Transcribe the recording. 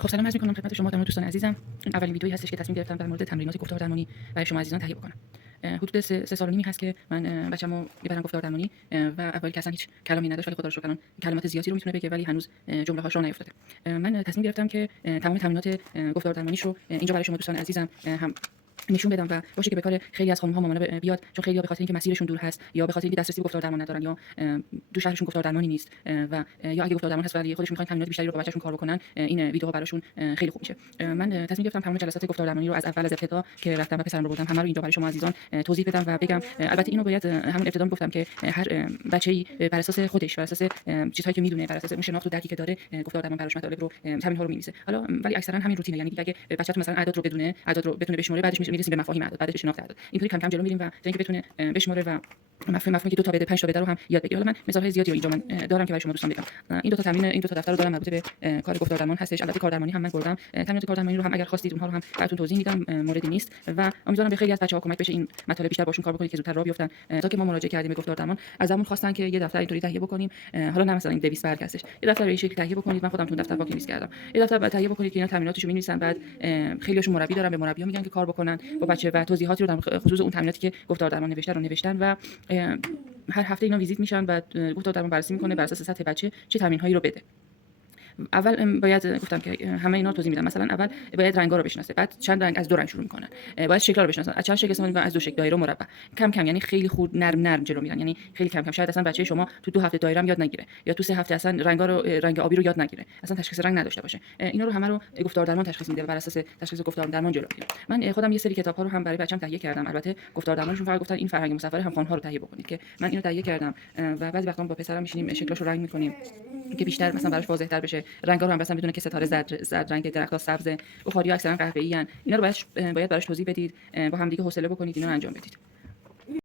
خب سلام عرض می‌کنم خدمت شما دوستان عزیزم. این اولین ویدئویی هستش که تصمیم گرفتم در مورد تمرینات گفتار درمانی برای شما عزیزان تهیه بکنم. حدود 3 سال و نیمی هست که من بچه‌مو میبرم گفتار درمانی و اولی که اصلا هیچ کلامی نداشت، ولی خدا رو شکر الان کلمات زیادی رو میتونه بگه، ولی هنوز جمله‌هاش را نیفتاده. من تصمیم گرفتم که تمام تمرینات گفتار درمانیش رو اینجا برای شما دوستان عزیزم هم نشون بدم و باشه که به کار خیلی از خانم‌ها مامانا بیاد، چون خیلی‌ها به خاطر اینکه مسیرشون دور هست یا به خاطر اینکه دسترسی به گفتار درمان ندارن یا دو شهرشون گفتار درمانی نیست و یا اگه گفتار درمان هست ولی خودشون می‌خوان تمرینات بیشتری رو با بچه‌شون کار بکنن، این ویدیوها براشون خیلی خوب میشه. من تصمیم گرفتم تمام جلسات گفتار درمانی رو از اول از ابتدا که رفتم و پسرم رو بردم همه رو اینجا برای شما عزیزان توضیح بدم و بگم. البته اینو باید همون ابتدا گفتم که هر بچه‌ای بر اساس خودش، بر اساس چیزهایی که میدونه، بر اساس اون شناخت و درکی که داره گفتار درمان براش مطالب رو تمرین‌ها رو می‌نویسه. حالا ولی اکثرا همین روتینه، یعنی اگه بچه‌تون مثلا اعداد رو بدونه، اعداد رو بتونه بشمره، بعدش میرسیم به مفاهیم اعداد، بعدش به شناخت اعداد. اینطوری کم کم جلو میریم و تا اینکه بتونه بشمره و مفهومی که 2 تا بده 5 تا بده رو هم یاد بگیره. حالا من مثال‌های زیادی رو اینجا من دارم که برای شما دوستان بگم. این 2 تا تمرین، این 2 تا دفتر رو دارم مربوط به کار گفتار درمان هستش. البته کار درمانی هم من بردم. تمرینات کار درمانی رو هم اگر خواستید اونها رو هم براتون توضیح میدم، موردی نیست و امیدوارم به خیلی از بچه‌ها کمک بشه این مطالب بیشتر باشون کار بکنید که زودتر راه بیفتن. تا که ما مراجعه کردیم به گفتار درمان ازمون خواستن که یه دفتر اینطوری تهیه بکنیم. حالا نه مثلا این 200 برگ هستش، یه دفتر این شکلی تهیه بکنید. من خودم تو دفتر واک نویس کردم. یه دفتر تهیه بکنید که اینا تمریناتشو می‌نویسن، بعد خیلی‌هاشون مربی دارن، به مربی‌ها میگن که کار بکنن با بچه و توضیحاتی رو در خصوص اون تمریناتی که گفتار درمان نوشته رو نوشتن و هر هفته اینا ویزیت میشن و گفتار درمان بررسی میکنه بر اساس سطح بچه چه تمرین‌هایی رو بده. اول باید گفتم که همه اینا رو توضیح میدم. مثلا اول باید رنگا رو بشناسه، بعد چند رنگ از 2 رنگ شروع میکنن. باید شکلا رو بشناسن، از چند شکل استفاده میکنن، از 2 شکل، دایره و مربع. کم کم، یعنی خیلی خود نرم جلو میرن، یعنی خیلی کم کم. شاید اصلا بچه شما تو 2 هفته دایره یاد نگیره یا تو 3 هفته اصلا رنگ آبی رو یاد نگیره، اصلا تشخیص رنگ نداشته باشه. اینا رو همه رو گفتار درمان تشخیص میده و بر اساس تشخیص گفتار درمان جلو میره. من خودم یه سری کتاب‌ها رو هم برای بچه‌م تهیه کردم. البته گفتار درمانشون فقط گفتن این فرهنگ مصور همخوان‌ها رو تهیه بکنید که من اینو تهیه کردم و بعضی وقتا با پسرم میشینیم شکلاشو رنگ میکنیم که بیشتر مثلا براش واضح‌تر بشه. رنگا رو هم مثلا بدونه که ستاره زرد رنگ، درخت‌ها سبز، بخاری‌ها اکثرا قهوه‌ای ان. اینا رو باید براش توضیح بدید، با هم دیگه حوصله بکنید اینا رو انجام بدید.